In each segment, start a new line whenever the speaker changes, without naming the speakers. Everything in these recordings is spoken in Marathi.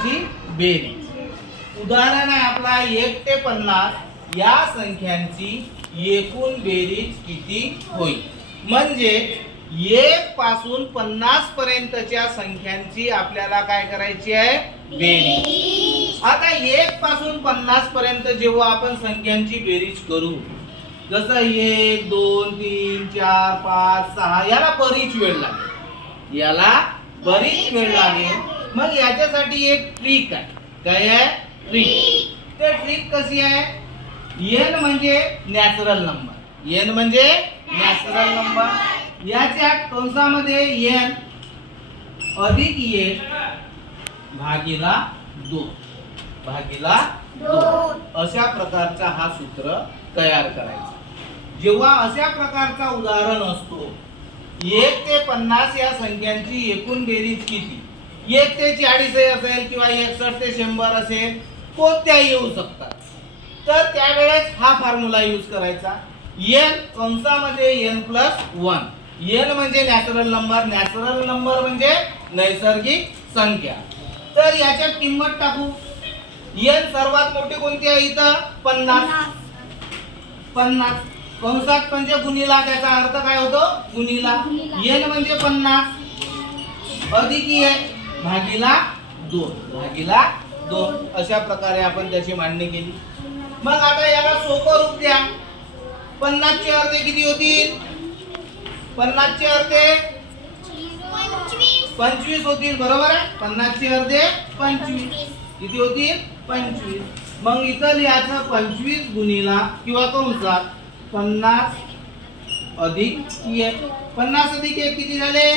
संख्यांची बेरीज. उदाहरण आहे आपला एक ते पन्नास. या संख्यांची एकूण बेरीज किती होईल? म्हणजे एक पासून पन्नास पर्यंतच्या संख्यांची आपल्याला काय करायची आहे? बेरीज. आता एक पासून पन्नास पर्यंत जेव्हा आपण संख्यांची बेरीज करू जसं एक दोन तीन चार पाच सहा याला बरीच वेळ लागेल. याला बरीच वेळ लागेल. मग याच्यासाठी एक ट्रिक आहे. काय आहे? ट्रिक ते ट्रिक कशी आहे? एन म्हणजे नॅचरल नंबर एन म्हणजे नॅचरल नंबर याच्या कंसामध्ये एन अधिक एक भागीला दोन. भागीला दोन. अशा प्रकारचा हा सूत्र तयार करायचा. जेव्हा अशा प्रकारचा उदाहरण असतो एक ते पन्नास या संख्यांची एकूण बेरीज किती? एक ते चाळीस असेल किंवा एकसष्ट ते शंभर असेल कोणत्याही येऊ शकतात. तर त्यावेळेस हा फॉर्म्युला यूज करायचा. एन कंसामध्ये एन प्लस वन एन म्हणजे नॅचरल नंबर नॅचरल नंबर म्हणजे नैसर्गिक संख्या. तर याच्यात किंमत टाकू. एन सर्वात मोठी कोणती आहे इथं? पन्नास. पन्नास. कंसात म्हणजे गुणिला. त्याचा अर्थ काय होतो? गुणिला. एन म्हणजे पन्नास. अधिक e एन भागीला दोन. भागीला दोन. अशा प्रकारे आपण त्याची मांडणी केली. मग आता याला सोपं रूप द्या. पन्नासचे अर्धे किती होतील? पन्नासचे अर्धे पंचवीस. होतील बरोबर आहे? पन्नासचे अर्धे पंचवीस. किती होतील? पंचवीस. मग इथं लिहायचं पंचवीस गुणिला किंवा कंसात पन्नास अधिक एक. पन्नास अधिक एक किती झाले?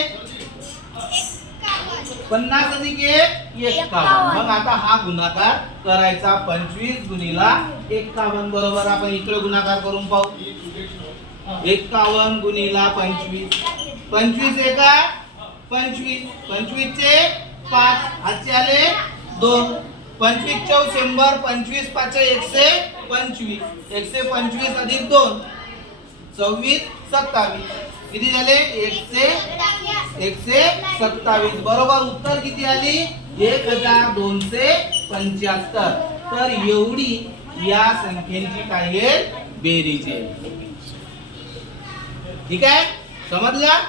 पन्नास अधिक एक एक्कावन्न मग आता हा गुणाकार करायचा पंचवीस गुणीला एक्कावन्न बरोबर आपण इकडे गुणाकार करून पाहू. एक्कावन्न गुणीला पंचवीस. पंचवीस एका पंचवीस पंचवीस. चे पाच. हातचे आले दोन. पंचवीस चौ शंभर. पंचवीस पाच एकशे पंचवीस. एकशे पंचवीस अधिक दोन. सव्वीस सत्तावीस. किती झाले? एकशे एकशे सत्तावीस. बरोबर उत्तर किती आली? एक हजार दोनशे पंच्याहत्तर. तर एवढी या संख्येची काय बेरीज आहे. ठीक आहे? समजला?